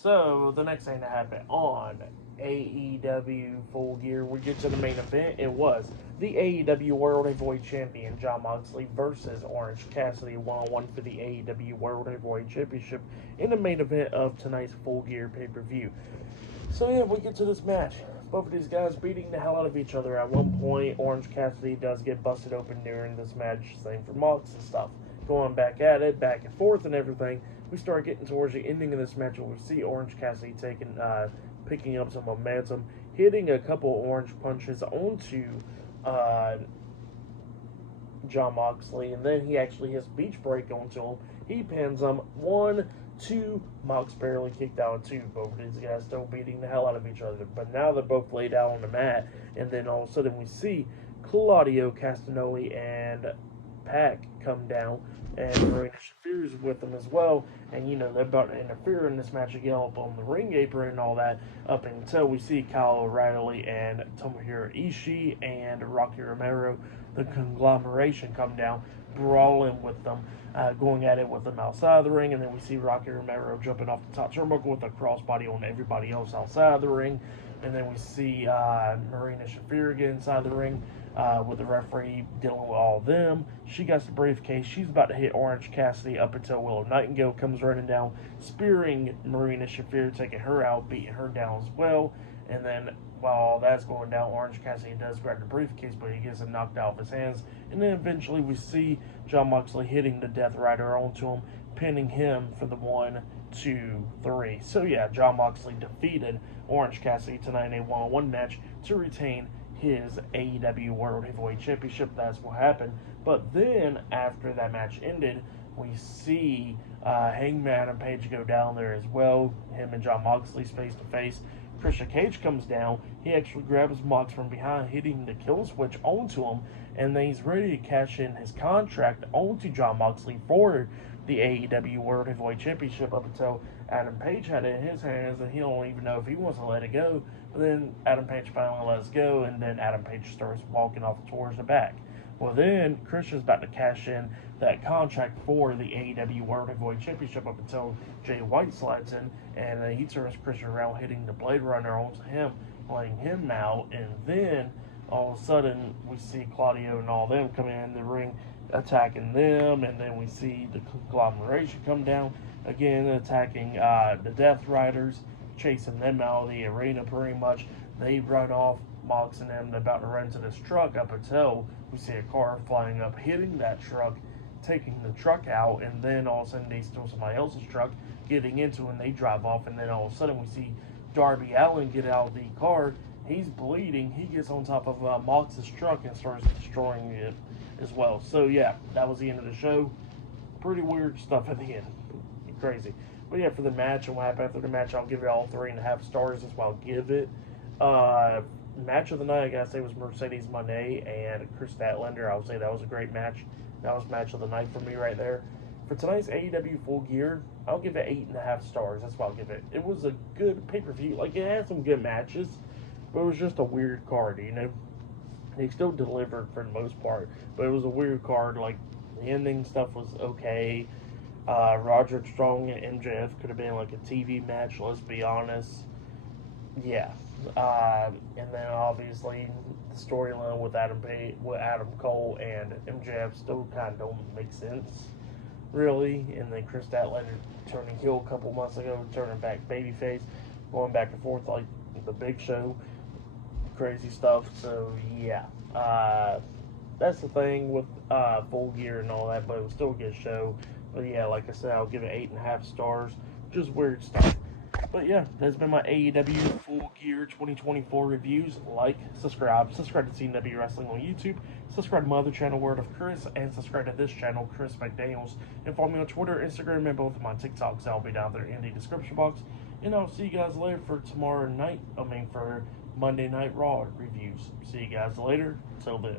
So, the next thing that happened on AEW Full Gear, we get to the main event. It was the AEW World Heavyweight Champion, Jon Moxley, versus Orange Cassidy, one-on-one for the AEW World Heavyweight Championship in the main event of tonight's Full Gear pay-per-view. So, yeah, we get to this match. Both of these guys beating the hell out of each other. At one point, Orange Cassidy does get busted open during this match. Same for Mox and stuff. Going back at it, back and forth and everything. We start getting towards the ending of this match, and we see Orange Cassidy picking up some momentum, hitting a couple orange punches onto Jon Moxley, and then he actually hits beach break onto him. He pins him 1-2. Mox barely kicked out 2. Both of these guys still beating the hell out of each other, but now they're both laid out on the mat, and then all of a sudden we see Claudio Castagnoli and Pac come down, and Marina Shafir is with them as well, and they're about to interfere in this match again up on the ring apron and all that, up until we see Kyle O'Reilly and Tomohiro Ishii and Rocky Romero, the conglomeration, come down, brawling with them, going at it with them outside the ring, and then we see Rocky Romero jumping off the top turnbuckle with a crossbody on everybody else outside the ring, and then we see Marina Shafir get inside the ring, with the referee dealing with all of them. She got the briefcase. She's about to hit Orange Cassidy up until Willow Nightingale comes running down, spearing Marina Shafir, taking her out, beating her down as well. And then while all that's going down, Orange Cassidy does grab the briefcase, but he gets it knocked out of his hands. And then eventually we see Jon Moxley hitting the Death Rider onto him, pinning him for the 1, 2, 3. So yeah, Jon Moxley defeated Orange Cassidy tonight in a one-on-one match to retain his AEW World Heavyweight Championship. That's what happened. But then, after that match ended, we see Hangman Adam Page go down there as well. Him and Jon Moxley's face-to-face. Christian Cage comes down. He actually grabs Mox from behind, hitting the kill switch onto him, and then he's ready to cash in his contract onto Jon Moxley for the AEW World Heavyweight Championship up until Adam Page had it in his hands, and he don't even know if he wants to let it go. But then Adam Page finally lets go, and then Adam Page starts walking off towards the back. Well, then Christian's about to cash in that contract for the AEW World Heavyweight Championship up until Jay White slides in, and then he turns Christian around, hitting the Blade Runner onto him, laying him out, and then all of a sudden we see Claudio and all them come in the ring, attacking them, and then we see the conglomeration come down again, attacking the Death Riders, chasing them out of the arena pretty much. They run off, Mox and them, they're about to run to this truck up until we see a car flying up, hitting that truck, taking the truck out, and then all of a sudden they steal somebody else's truck, getting into it, and they drive off, and then all of a sudden we see Darby Allin get out of the car. He's bleeding. He gets on top of Mox's truck and starts destroying it as well. So yeah, that was the end of the show. Pretty weird stuff at the end. Crazy. But yeah, for the match and what happened after the match, I'll give it all 3.5 stars. That's what I'll give it. Match of the night, I gotta say, was Mercedes Moné and Chris Statlander. I would say that was a great match. That was match of the night for me right there. For tonight's AEW Full Gear, I'll give it 8.5 stars. That's what I'll give it. It was a good pay-per-view. Like, it had some good matches, but it was just a weird card, They still delivered for the most part, but it was a weird card. Like, the ending stuff was okay. Roderick Strong and MJF could have been like a TV match, let's be honest. Yeah. And then obviously the storyline with Adam Cole and MJF still kind of don't make sense, really. And then Chris Statlander turning heel a couple months ago, turning back babyface, going back and forth like the Big Show. Crazy stuff. So yeah. That's the thing with Full Gear and all that, but it was still a good show. But yeah, like I said, I'll give it 8.5 stars. Just weird stuff. But yeah, that's been my AEW Full Gear 2024 reviews. Like, subscribe to CW Wrestling on YouTube. Subscribe to my other channel, Word of Chris, and subscribe to this channel, Chris McDaniels. And follow me on Twitter, Instagram, and both of my TikToks. I'll be down there in the description box. And I'll see you guys later for for Monday Night Raw reviews. See you guys later. Till then.